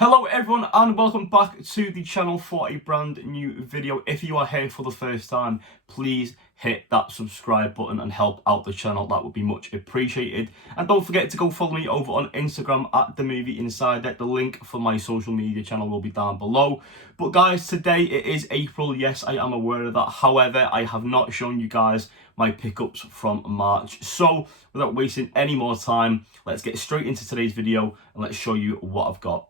Hello everyone and welcome back to the channel for a brand new video. If you are here for the first time, please hit that subscribe button and help out the channel. That would be much appreciated. And don't forget to go follow me over on Instagram at The Movie Insider. The link for my social media channel will be down below. But guys, today it is April. Yes, I am aware of that. However, I have not shown you guys my pickups from March. So without wasting any more time, let's get straight into today's video and let's show you what I've got.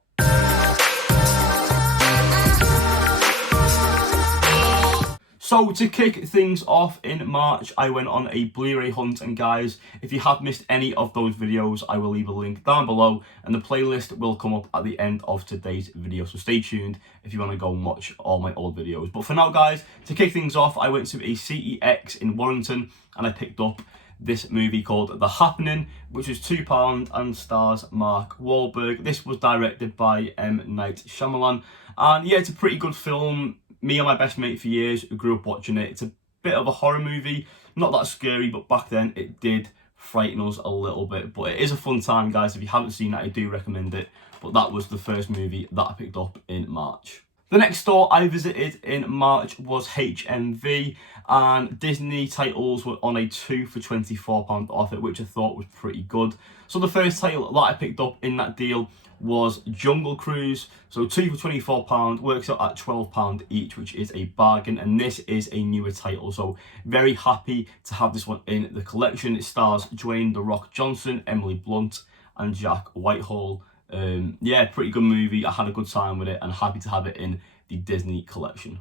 So to kick things off in March, I went on a Blu-ray hunt, and guys, if you have missed any of those videos, I will leave a link down below and the playlist will come up at the end of today's video. So stay tuned if you want to go and watch all my old videos. But for now guys, to kick things off, I went to a CEX in Warrington and I picked up this movie called The Happening, which was £2 and stars Mark Wahlberg. This was directed by M. Night Shyamalan, and yeah, it's a pretty good film. Me and my best mate for years grew up watching it. It's a bit of a horror movie, not that scary, but back then it did frighten us a little bit. But it is a fun time, guys. If you haven't seen it, I do recommend it. But that was the first movie that I picked up in March. The next store I visited in March was Hmv, and Disney titles were on a 2 for £24 offer, which I thought was pretty good. So the first title that I picked up in that deal was Jungle Cruise. So 2 for £24 works out at £12 each, which is a bargain, and this is a newer title, so very happy to have this one in the collection. It stars Dwayne "The Rock" Johnson, Emily Blunt and Jack Whitehall. Yeah, pretty good movie. I had a good time with it and happy to have it in the Disney collection.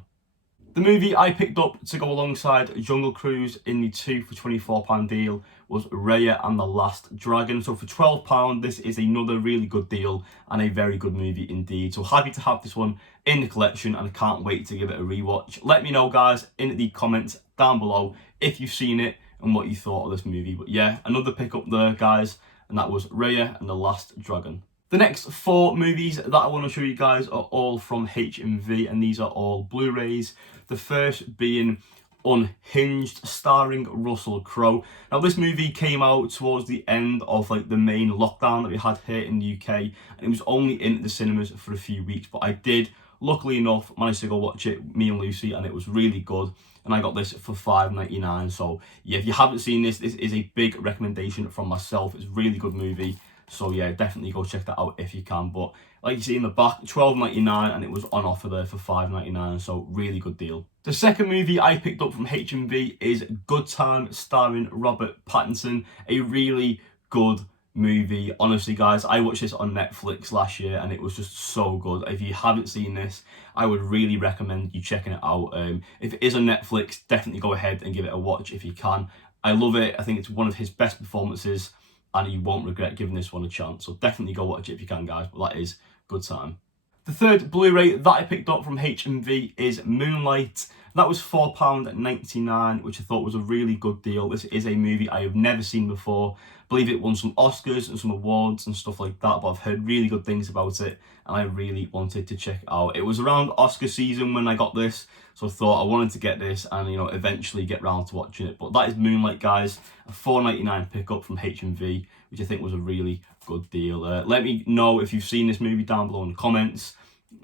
The movie I picked up to go alongside Jungle Cruise in the 2 for £24 deal was Raya and the Last Dragon. So for £12, this is another really good deal and a very good movie indeed. So happy to have this one in the collection and I can't wait to give it a rewatch. Let me know guys in the comments down below if you've seen it and what you thought of this movie. But yeah, another pickup there guys, and that was Raya and the Last Dragon. The next 4 movies that I want to show you guys are all from Hmv, and these are all Blu-rays. The first being Unhinged, starring Russell Crowe. Now this movie came out towards the end of like the main lockdown that we had here in the UK, and it was only in the cinemas for a few weeks, but I did, luckily enough, manage to go watch it, me and Lucy, and it was really good. And I got this for £5.99. So yeah, if you haven't seen this, this is a big recommendation from myself. It's a really good movie. So yeah, definitely go check that out if you can. But like you see in the back, £12.99, and it was on offer there for £5.99, so really good deal. The second movie I picked up from Hmv is Good Time, starring Robert Pattinson. A really good movie. Honestly guys, I watched this on Netflix last year and it was just so good. If you haven't seen this, I would really recommend you checking it out. If it is on Netflix, definitely go ahead and give it a watch if you can. I love it. I think it's one of his best performances, and you won't regret giving this one a chance. So definitely go watch it if you can guys, but that is Good Time. The third Blu-ray that I picked up from Hmv is Moonlight. That was £4.99, which I thought was a really good deal. This is a movie I have never seen before. I believe it won some Oscars and some awards and stuff like that, but I've heard really good things about it and I really wanted to check it out. It was around Oscar season when I got this, so I thought I wanted to get this and, you know, eventually get round to watching it. But that is Moonlight guys, a £4.99 pickup from Hmv, which I think was a really good deal. Let me know if you've seen this movie down below in the comments.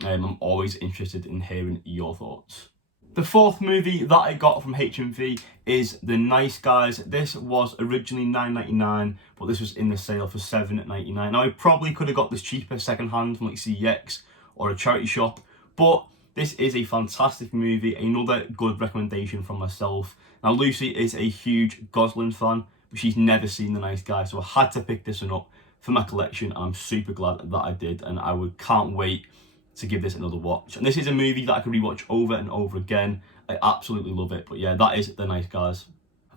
I'm always interested in hearing your thoughts. The fourth movie that I got from Hmv is The Nice Guys. This was originally £9.99, but this was in the sale for £7.99. Now I probably could have got this cheaper second hand from like CEX or a charity shop, but this is a fantastic movie, another good recommendation from myself. Now Lucy is a huge Gosling fan, but she's never seen The Nice Guys, so I had to pick this one up for my collection, and I'm super glad that I did, and can't wait to give this another watch. And this is a movie that I can rewatch over and over again. I absolutely love it. But yeah, that is The Nice Guys.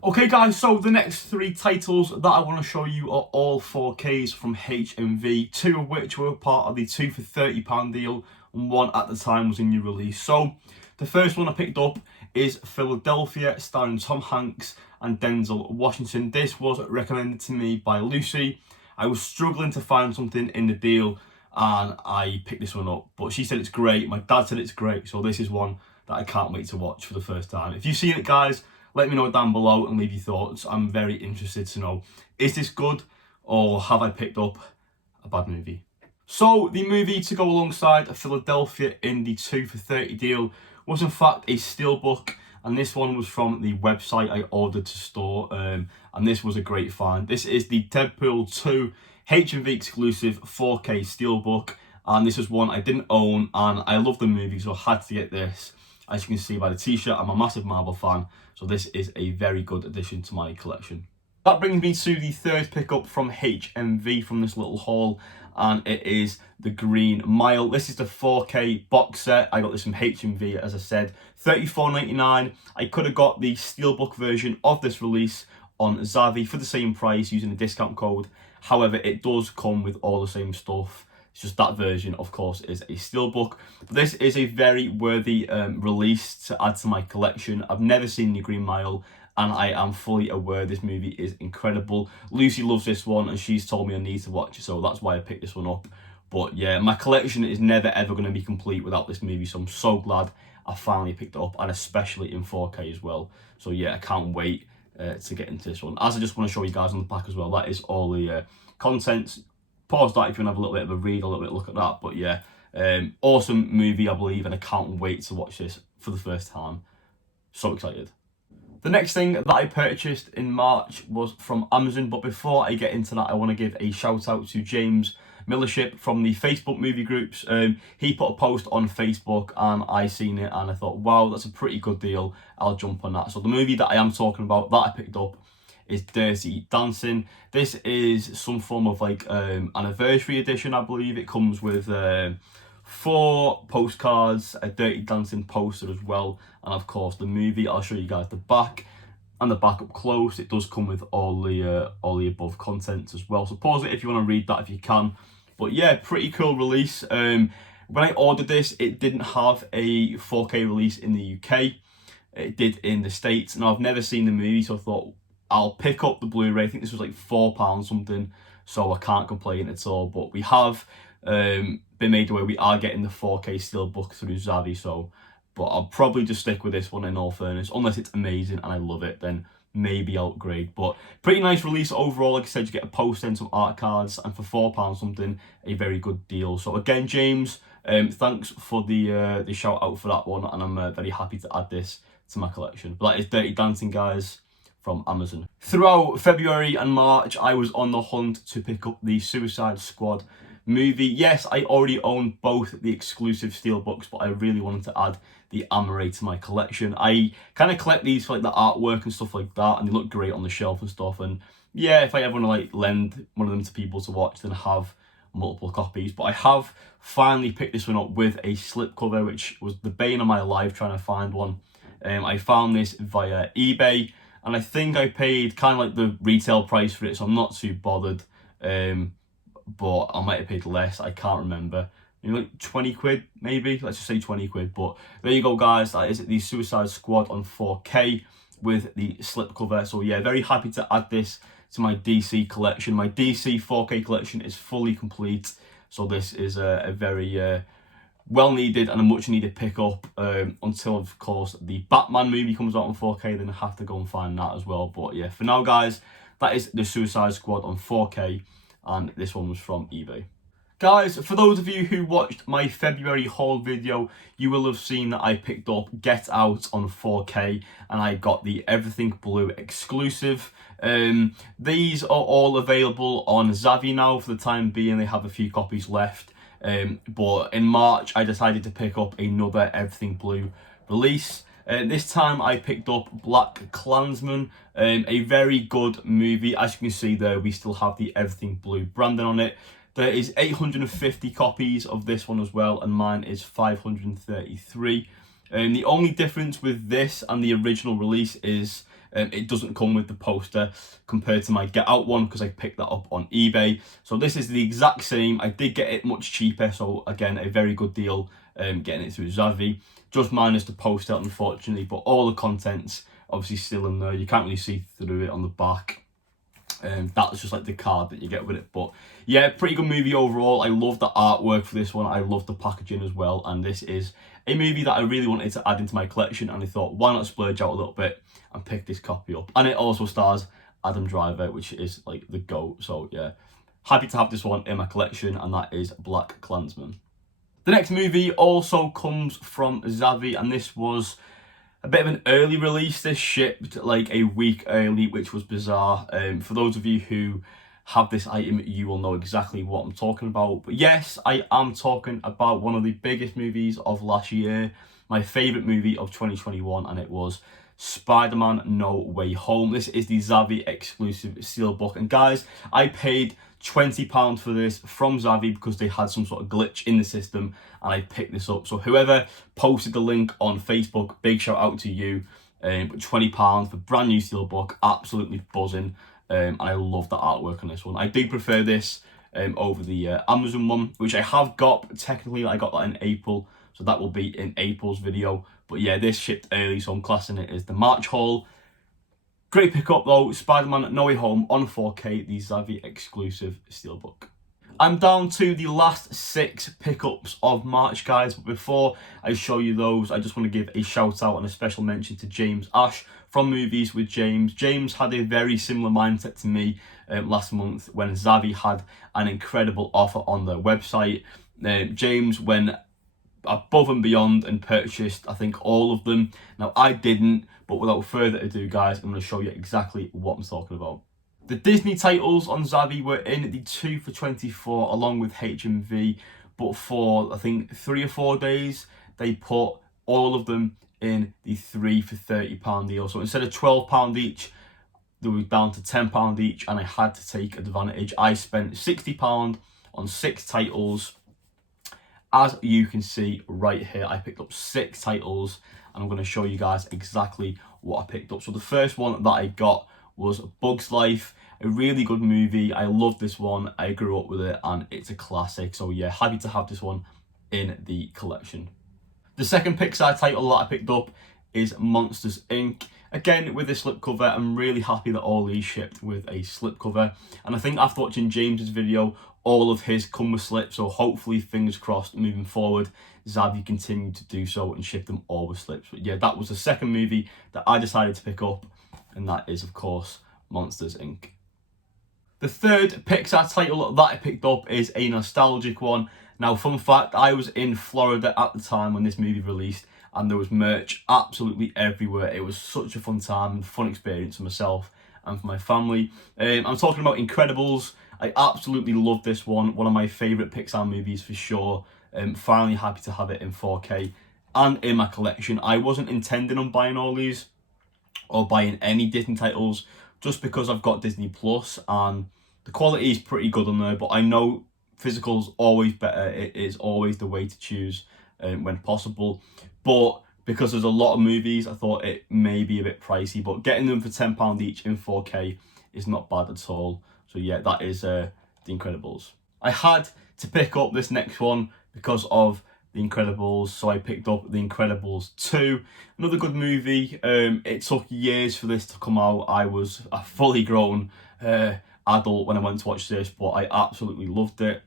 Okay guys, so the next 3 titles that I want to show you are all 4Ks from Hmv, 2 of which were part of the 2 for £30 deal, and 1 at the time was a new release. So the first one I picked up is Philadelphia, starring Tom Hanks and Denzel Washington. This was recommended to me by Lucy. I was struggling to find something in the deal and I picked this one up, but she said it's great, my dad said it's great, so this is one that I can't wait to watch for the first time. If you've seen it guys, let me know down below and leave your thoughts. I'm very interested to know, is this good or have I picked up a bad movie? So the movie to go alongside Philadelphia in the 2 for 30 deal was in fact a steelbook, and this one was from the website I ordered to store, and this was a great find. This is the Deadpool 2 Hmv exclusive 4K steelbook, and this was one I didn't own, and I love the movie, so I had to get this. As you can see by the t-shirt, I'm a massive Marvel fan, so this is a very good addition to my collection. That brings me to the third pickup from Hmv from this little haul, and it is the Green Mile. This is the 4K box set. I got this from Hmv, as I said, $34.99. I could have got the steelbook version of this release on Zavvi for the same price using a discount code. However, it does come with all the same stuff. It's just that version, of course, is a steelbook. But this is a very worthy release to add to my collection. I've never seen the Green Mile, and I am fully aware this movie is incredible. Lucy loves this one, and she's told me I need to watch it, so that's why I picked this one up. But yeah, my collection is never ever going to be complete without this movie, so I'm so glad I finally picked it up, and especially in 4K as well. So yeah, I can't wait to get into this one. As I just want to show you guys on the back as well, that is all the contents. Pause that if you want to have a little bit of a read, a little bit of a look at that. But yeah, awesome movie, I believe, and I can't wait to watch this for the first time. So excited. The next thing that I purchased in March was from Amazon, but before I get into that, I want to give a shout out to James Millership from the Facebook movie groups. He put a post on Facebook and I seen it and I thought, wow, that's a pretty good deal. I'll jump on that. So the movie that I am talking about that I picked up is Dirty Dancing. This is some form of like anniversary edition, I believe. It comes with 4 postcards, a Dirty Dancing poster as well, and of course the movie. I'll show you guys the back and the back up close. It does come with all the above contents as well, so pause it if you want to read that if you can. But yeah, pretty cool release. When I ordered this, it didn't have a 4K release in the UK. It did in the States. Now I've never seen the movie, so I thought I'll pick up the Blu-ray. I think this was like £4 something, so I can't complain at all. But we have been made aware we are getting the 4K steelbook through Zavvi, so but I'll probably just stick with this one in all fairness. Unless it's amazing and I love it, then maybe I'll upgrade. But pretty nice release overall. Like I said, you get a poster and some art cards, and for £4 something, a very good deal. So again, James, thanks for the shout out for that one, and I'm very happy to add this to my collection. But that is Dirty Dancing, guys, from Amazon. Throughout February and March, I was on the hunt to pick up the Suicide Squad movie. Yes, I already own both the exclusive steelbooks, but I really wanted to add the Hmv to my collection. I kind of collect these for like the artwork and stuff like that, and they look great on the shelf and stuff. And yeah, if I ever want to like lend one of them to people to watch, then I have multiple copies. But I have finally picked this one up with a slipcover, which was the bane of my life trying to find one. I found this via eBay, and I think I paid kind of like the retail price for it, so I'm not too bothered. But I might have paid less, I can't remember. You know, like 20 quid maybe, let's just say 20 quid. But there you go, guys, that is the Suicide Squad on 4K with the slipcover. So yeah, very happy to add this to my DC collection. My DC 4K collection is fully complete, so this is a very well needed and a much needed pickup, until of course the Batman movie comes out on 4K, then I have to go and find that as well. But yeah, for now, guys, that is the Suicide Squad on 4K, and this one was from eBay. Guys, for those of you who watched my February haul video, you will have seen that I picked up Get Out on 4K, and I got the Everything Blue exclusive. These are all available on Zavvi now for the time being. They have a few copies left. But in March, I decided to pick up another Everything Blue release. This time I picked up Black Klansman, a very good movie. As you can see there, we still have the Everything Blue branding on it. There is 850 copies of this one as well, and mine is 533. The only difference with this and the original release is it doesn't come with the poster compared to my Get Out one, because I picked that up on eBay. So this is the exact same. I did get it much cheaper, so again, a very good deal getting it through Zavvi. Just minus the poster, unfortunately, but all the contents obviously still in there. You can't really see through it on the back. That's just like the card that you get with it. But yeah, pretty good movie overall. I love the artwork for this one. I love the packaging as well, and this is a movie that I really wanted to add into my collection, and I thought, why not splurge out a little bit and pick this copy up. And it also stars Adam Driver, which is like the GOAT. So yeah, happy to have this one in my collection, and that is Black Klansman. The next movie also comes from Xavi, and this was a bit of an early release. This shipped like a week early, which was bizarre. For those of you who have this item, you will know exactly what I'm talking about. But yes, I am talking about one of the biggest movies of last year, my favourite movie of 2021, and it was Spider-Man No Way Home. This is the Xavi exclusive steelbook, and guys, I paid £20 for this from Xavi because they had some sort of glitch in the system, and I picked this up. So whoever posted the link on Facebook, big shout out to you. But £20 for brand new steelbook, absolutely buzzing. And I love the artwork on this one. I do prefer this over the Amazon one, which I have got. Technically, I got that in April, so that will be in April's video. But yeah, this shipped early, so I'm classing it as the March haul. Great pickup though, Spider-Man No Way Home on 4K, the Xavi exclusive steelbook. I'm down to the last 6 pickups of March, guys, but before I show you those, I just want to give a shout out and a special mention to James Ash from Movies with James. James had a very similar mindset to me last month when Xavi had an incredible offer on their website. James went above and beyond and purchased, I think, all of them. Now, I didn't, but without further ado, guys, I'm going to show you exactly what I'm talking about. The Disney titles on Xavi were in the 2 for $24 along with HMV, but for, I think, 3 or 4 days, they put all of them in the 3 for £30 deal. So instead of £12 each, they were down to £10 each, and I had to take advantage. I spent £60 on 6 titles. As you can see right here, I picked up 6 titles, and I'm going to show you guys exactly what I picked up. So the first one that I got was Bug's Life, a really good movie. I love this one. I grew up with it, and it's a classic. So yeah, happy to have this one in the collection. The second Pixar title that I picked up is Monsters Inc. Again, with a slipcover. I'm really happy that all these shipped with a slipcover. And I think after watching James's video, all of his come with slips. So hopefully, fingers crossed, moving forward, Xavi continued to do so and ship them all with slips. But yeah, that was the second movie that I decided to pick up. And that is, of course, Monsters Inc. The third Pixar title that I picked up is a nostalgic one. Now, fun fact, I was in Florida at the time when this movie released, and there was merch absolutely everywhere. It was such a fun time and fun experience for myself and for my family. I'm talking about Incredibles. I absolutely love this one. One of my favourite Pixar movies for sure. Finally happy to have it in 4K and in my collection. I wasn't intending on buying all these or buying any Disney titles just because I've got Disney Plus and the quality is pretty good on there, but I know physical's always better. It is always the way to choose when possible. But because there's a lot of movies, I thought it may be a bit pricey, but getting them for £10 each in 4K is not bad at all. So yeah, that is The Incredibles. I had to pick up this next one because of The Incredibles, so I picked up The Incredibles 2. Another good movie. It took years for this to come out. I was a fully grown adult when I went to watch this, but I absolutely loved it.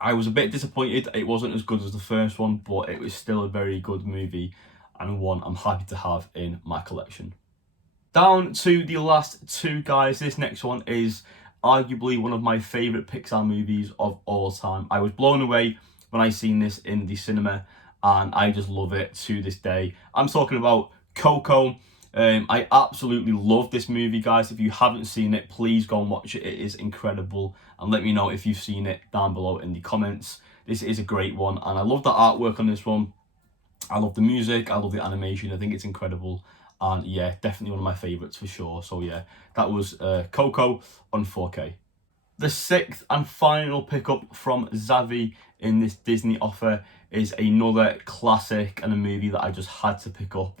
I was a bit disappointed it wasn't as good as the first one, but it was still a very good movie and one I'm happy to have in my collection. Down to the last 2, guys. This next one is arguably one of my favourite Pixar movies of all time. I was blown away when I seen this in the cinema, and I just love it to this day. I'm talking about Coco. I absolutely love this movie, guys. If you haven't seen it, please go and watch it. It is incredible, and let me know if you've seen it down below in the comments. This is a great one, and I love the artwork on this one. I love the music, I love the animation. I think it's incredible, and yeah, definitely one of my favourites for sure. So yeah, that was Coco on 4K. The 6th and final pickup from Xavi in this Disney offer is another classic and a movie that I just had to pick up.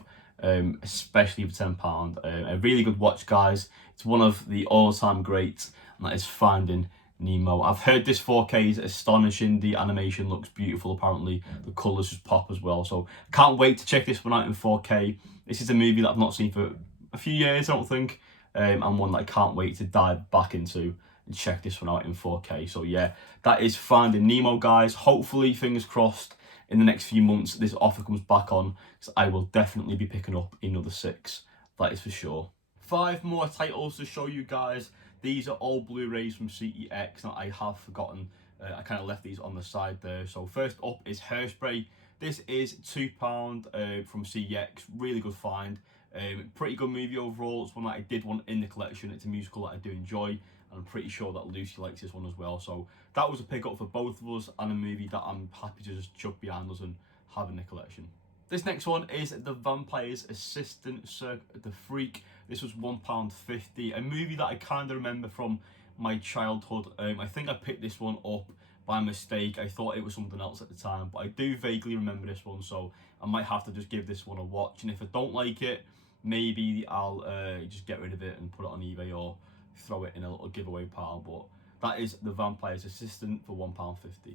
Especially for £10. A really good watch, guys. It's one of the all-time greats, and that is Finding Nemo. I've heard this 4K is astonishing. The animation looks beautiful, apparently. The colours just pop as well. So can't wait to check this one out in 4K. This is a movie that I've not seen for a few years, I don't think. And one that I can't wait to dive back into and check this one out in 4K. So yeah, that is Finding Nemo, guys. Hopefully, fingers crossed, in the next few months this offer comes back on, because I will definitely be picking up another 6, that is for sure. 5 more titles to show you guys. These are all Blu-rays from CEX, and I have forgotten, I kind of left these on the side there. So first up is Hairspray. This is £2 from CEX, really good find. Pretty good movie overall. It's one that I did want in the collection. It's a musical that I do enjoy, and I'm pretty sure that Lucy likes this one as well. So that was a pick up for both of us, and a movie that I'm happy to just chuck behind us and have in the collection. This next one is The Vampire's Assistant, Cirque the Freak. This was £1.50, a movie that I kind of remember from my childhood. I think I picked this one up by mistake. I thought it was something else at the time, but I do vaguely remember this one, so I might have to just give this one a watch. And if I don't like it, maybe I'll just get rid of it and put it on eBay or throw it in a little giveaway pile. But that is The Vampire's Assistant for £1.50.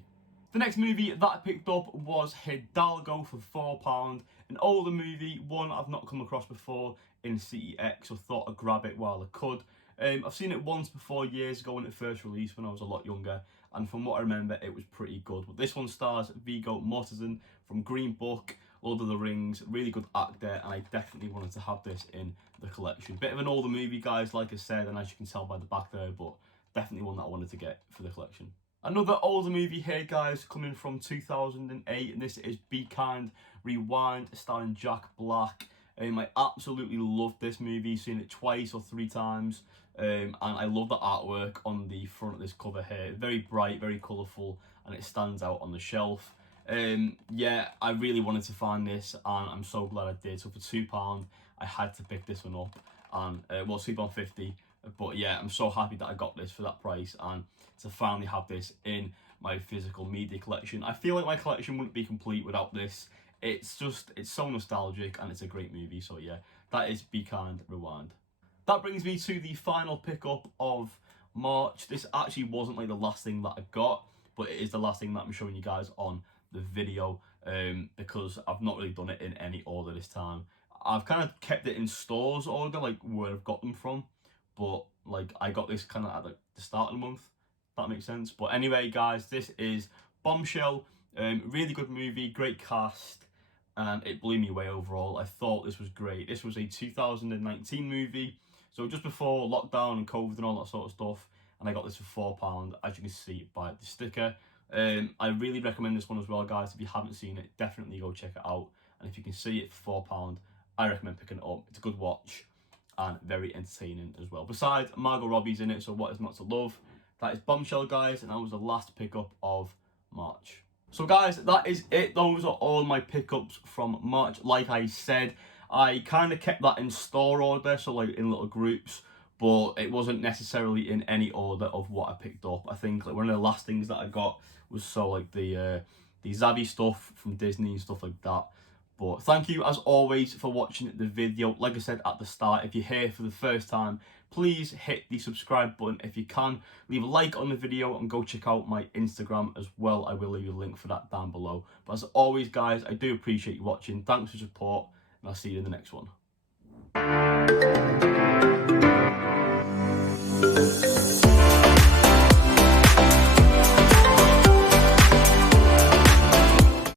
The next movie that I picked up was Hidalgo for £4, an older movie, one I've not come across before in CEX, so thought I'd grab it while I could. I've seen it once before, years ago when it first released when I was a lot younger, and from what I remember it was pretty good. But this one stars Viggo Mortensen from Green Book, Lord of the Rings, really good actor, and I definitely wanted to have this in the collection. Bit of an older movie, guys, like I said, and as you can tell by the back there, but definitely one that I wanted to get for the collection. Another older movie here, guys, coming from 2008, and this is Be Kind, Rewind, starring Jack Black. I absolutely loved this movie, seen it twice or 3 times, and I love the artwork on the front of this cover here. Very bright, very colourful, and it stands out on the shelf. Yeah, I really wanted to find this, and I'm so glad I did. So for £2, I had to pick this one up, and well, £2.50. But yeah, I'm so happy that I got this for that price, and to finally have this in my physical media collection. I feel like my collection wouldn't be complete without this. It's so nostalgic, and it's a great movie. So yeah, that is Be Kind, Rewind. That brings me to the final pickup of March. This actually wasn't like the last thing that I got, but it is the last thing that I'm showing you guys on the video, because I've not really done it in any order this time. I've kind of kept it in stores order, like where I've got them from. But like I got this kind of at like the start of the month, if that makes sense. But anyway, guys, this is Bombshell. Really good movie, great cast, and it blew me away overall. I thought this was great. This was a 2019 movie, so just before lockdown and COVID and all that sort of stuff, and I got this for £4, as you can see by the sticker. I really recommend this one as well, guys. If you haven't seen it, definitely go check it out. And if you can see it for £4, I recommend picking it up. It's a good watch and very entertaining as well. Besides, Margot Robbie's in it, so what is not to love? That is Bombshell, guys, and that was the last pickup of March. So guys, that is it. Those are all my pickups from March. Like I said, I kind of kept that in store order, so like in little groups, but it wasn't necessarily in any order of what I picked up. I think like one of the last things that I got was so like the Zavi stuff from Disney and stuff like that. But thank you as always for watching the video. Like I said at the start, if you're here for the first time, please hit the subscribe button. If you can, leave a like on the video and go check out my Instagram as well. I will leave a link for that down below. But as always, guys, I do appreciate you watching. Thanks for your support, and I'll see you in the next one.